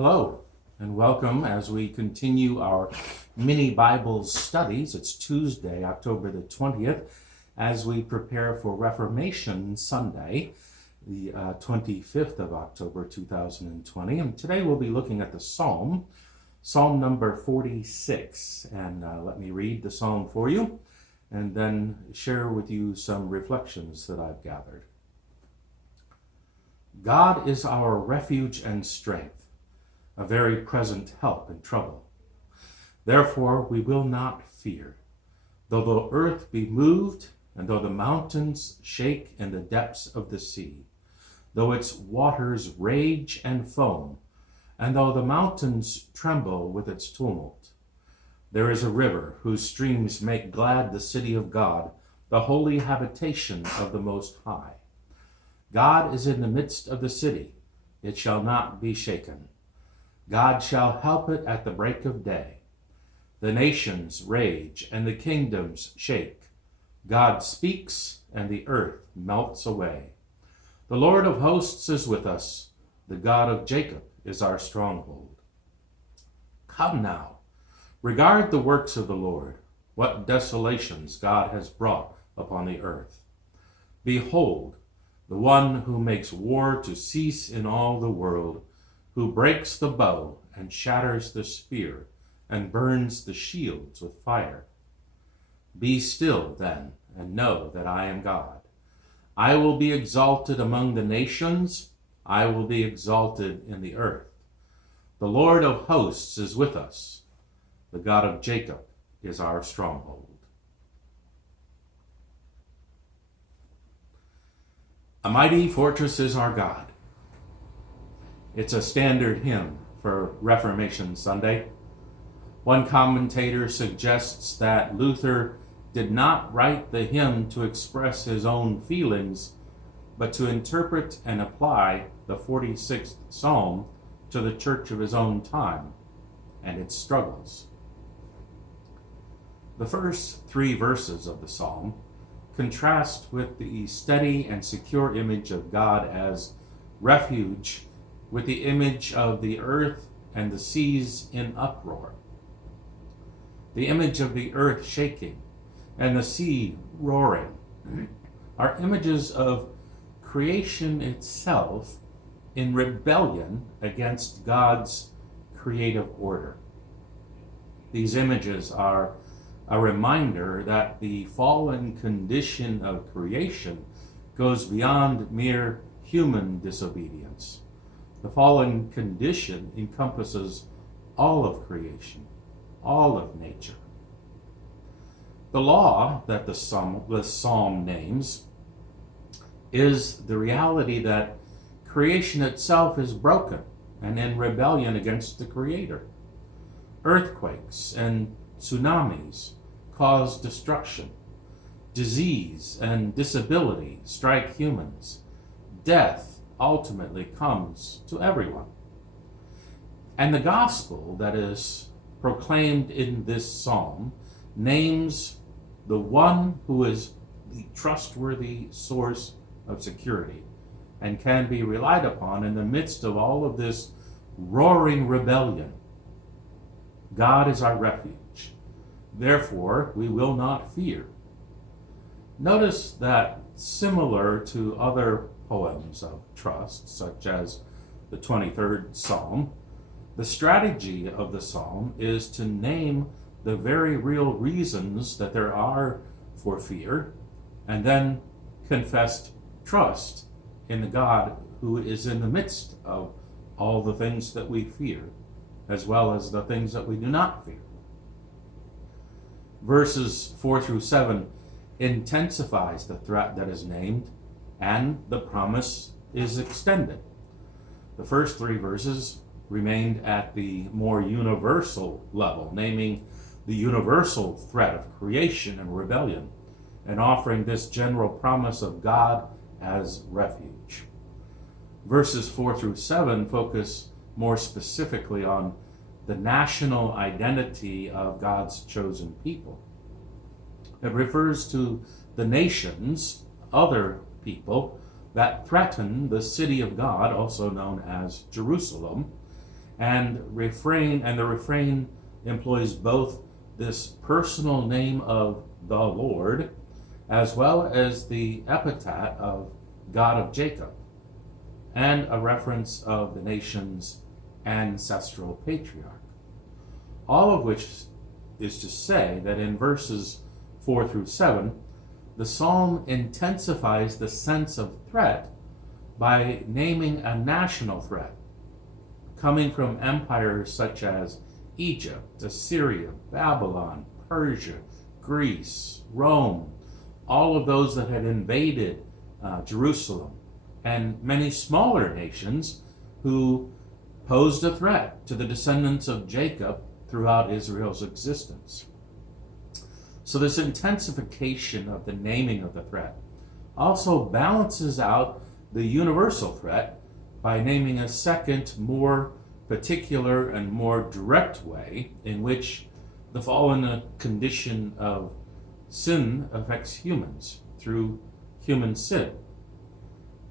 Hello, and welcome as we continue our mini Bible studies. It's Tuesday, October the 20th, as we prepare for Reformation Sunday, the 25th of October 2020. And today we'll be looking at the Psalm number 46. And let me read the Psalm for you, and then share with you some reflections that I've gathered. God is our refuge and strength, a very present help in trouble. Therefore we will not fear, though the earth be moved, and though the mountains shake in the depths of the sea, though its waters rage and foam, and though the mountains tremble with its tumult. There is a river whose streams make glad the city of God, the holy habitation of the Most High. God is in the midst of the city, it shall not be shaken. God shall help it at the break of day. The nations rage and the kingdoms shake. God speaks and the earth melts away. The Lord of hosts is with us. The God of Jacob is our stronghold. Come now, regard the works of the Lord, what desolations God has brought upon the earth. Behold, the one who makes war to cease in all the world, who breaks the bow and shatters the spear and burns the shields with fire. Be still then and know that I am God. I will be exalted among the nations. I will be exalted in the earth. The Lord of hosts is with us. The God of Jacob is our stronghold. A mighty fortress is our God. It's a standard hymn for Reformation Sunday. One commentator suggests that Luther did not write the hymn to express his own feelings, but to interpret and apply the 46th Psalm to the church of his own time and its struggles. The first three verses of the Psalm contrast with the steady and secure image of God as refuge with the image of the earth and the seas in uproar. The image of the earth shaking and the sea roaring are images of creation itself in rebellion against God's creative order. These images are a reminder that the fallen condition of creation goes beyond mere human disobedience. The fallen condition encompasses all of creation, all of nature. The law that the psalm names is the reality that creation itself is broken and in rebellion against the Creator. Earthquakes and tsunamis cause destruction. Disease and disability strike humans. Death ultimately comes to everyone. And the gospel that is proclaimed in this psalm names the one who is the trustworthy source of security and can be relied upon in the midst of all of this roaring rebellion. God is our refuge. Therefore, we will not fear. Notice that similar to other poems of trust, such as the 23rd Psalm, the strategy of the psalm is to name the very real reasons that there are for fear, and then confess trust in the God who is in the midst of all the things that we fear, as well as the things that we do not fear. Verses 4 through 7 intensifies the threat that is named, and the promise is extended. The first three verses remained at the more universal level, naming the universal threat of creation and rebellion, and offering this general promise of God as refuge. Verses 4 through 7 focus more specifically on the national identity of God's chosen people. It refers to the nations, other people, that threaten the city of God, also known as Jerusalem, And the refrain employs both this personal name of the Lord as well as the epithet of God of Jacob, and a reference of the nation's ancestral patriarch. All of which is to say that in verses 4 through 7, the psalm intensifies the sense of threat by naming a national threat coming from empires such as Egypt, Assyria, Babylon, Persia, Greece, Rome, all of those that had invaded Jerusalem, and many smaller nations who posed a threat to the descendants of Jacob throughout Israel's existence. So this intensification of the naming of the threat also balances out the universal threat by naming a second, more particular and more direct way in which the fallen condition of sin affects humans through human sin.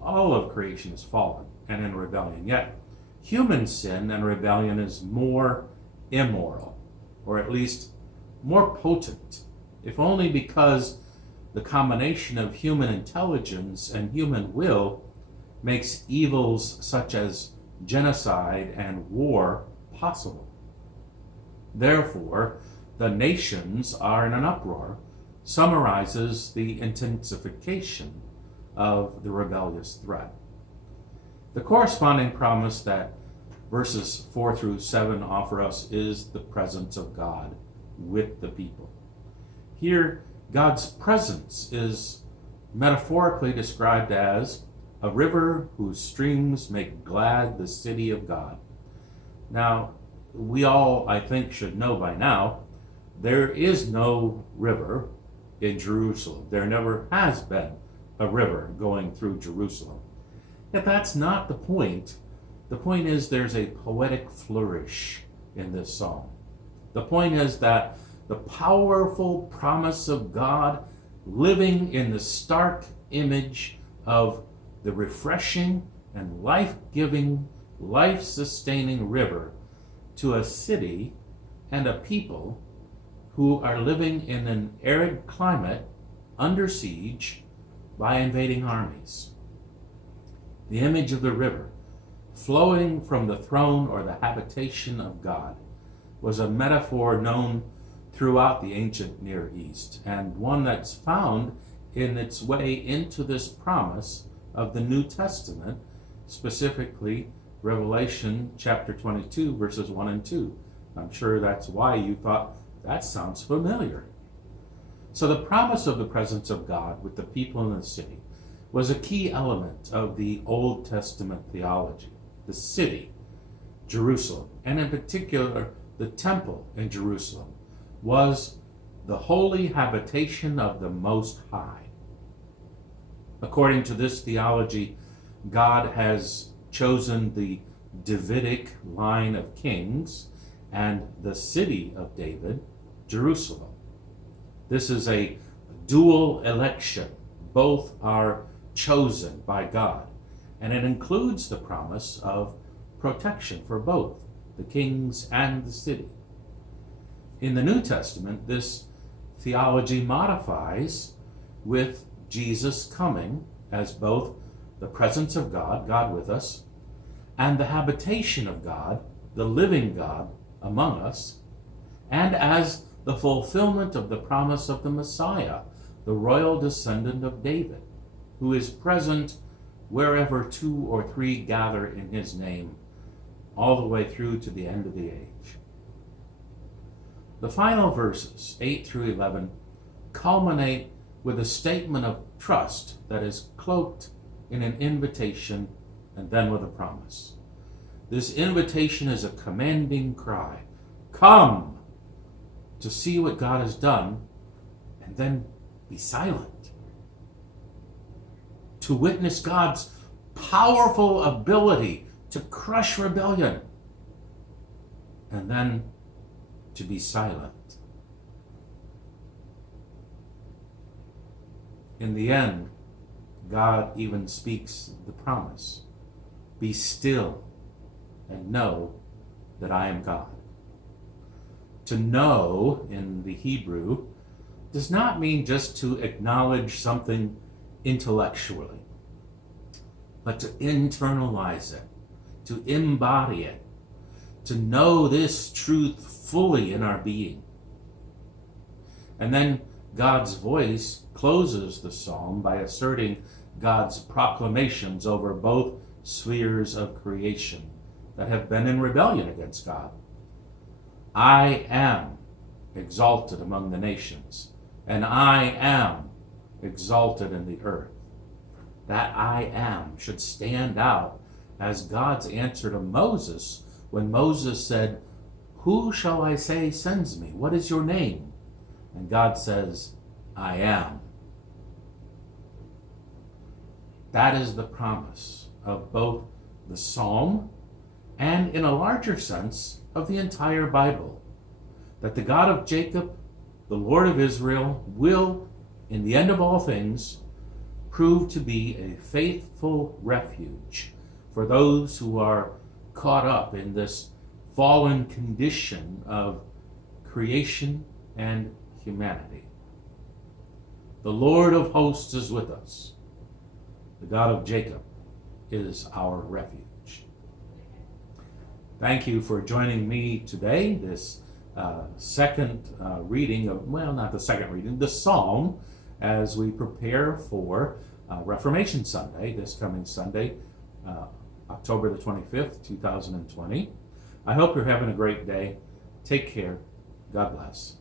All of creation is fallen and in rebellion, yet human sin and rebellion is more immoral, or at least more potent, if only because the combination of human intelligence and human will makes evils such as genocide and war possible. Therefore, the nations are in an uproar summarizes the intensification of the rebellious threat. The corresponding promise that verses 4 through 7 offer us is the presence of God with the people. Here, God's presence is metaphorically described as a river whose streams make glad the city of God. Now, we all, I think, should know by now, there is no river in Jerusalem. There never has been a river going through Jerusalem. Yet that's not the point. The point is there's a poetic flourish in this psalm. The point is that the powerful promise of God living in the stark image of the refreshing and life-giving, life-sustaining river to a city and a people who are living in an arid climate under siege by invading armies. The image of the river flowing from the throne or the habitation of God was a metaphor known throughout the ancient Near East, and one that's found in its way into this promise of the New Testament, specifically Revelation chapter 22, verses 1 and 2. I'm sure that's why you thought, that sounds familiar. So the promise of the presence of God with the people in the city was a key element of the Old Testament theology. The city, Jerusalem, and in particular the temple in Jerusalem, was the holy habitation of the Most High. According to this theology, God has chosen the Davidic line of kings and the city of David, Jerusalem. This is a dual election. Both are chosen by God, and it includes the promise of protection for both the kings and the city. In the New Testament, this theology modifies with Jesus coming as both the presence of God, God with us, and the habitation of God, the living God among us, and as the fulfillment of the promise of the Messiah, the royal descendant of David, who is present wherever 2 or 3 gather in his name, all the way through to the end of the age. The final verses, 8 through 11, culminate with a statement of trust that is cloaked in an invitation and then with a promise. This invitation is a commanding cry. Come to see what God has done, and then be silent. To witness God's powerful ability to crush rebellion, and then to be silent. In the end, God even speaks the promise. Be still and know that I am God. To know in the Hebrew does not mean just to acknowledge something intellectually, but to internalize it, to embody it, to know this truth fully in our being. And then God's voice closes the psalm by asserting God's proclamations over both spheres of creation that have been in rebellion against God. I am exalted among the nations, and I am exalted in the earth. That I am should stand out as God's answer to Moses when Moses said, "Who shall I say sends me? What is your name?" And God says, "I am." That is the promise of both the psalm and, in a larger sense, of the entire Bible, that the God of Jacob, the Lord of Israel, will, in the end of all things, prove to be a faithful refuge for those who are caught up in this fallen condition of creation and humanity. The Lord of hosts is with us. The God of Jacob is our refuge. Thank you for joining me today, this second reading of, well, not the second reading, the Psalm, as we prepare for Reformation Sunday, this coming Sunday, October the 25th, 2020. I hope you're having a great day. Take care. God bless.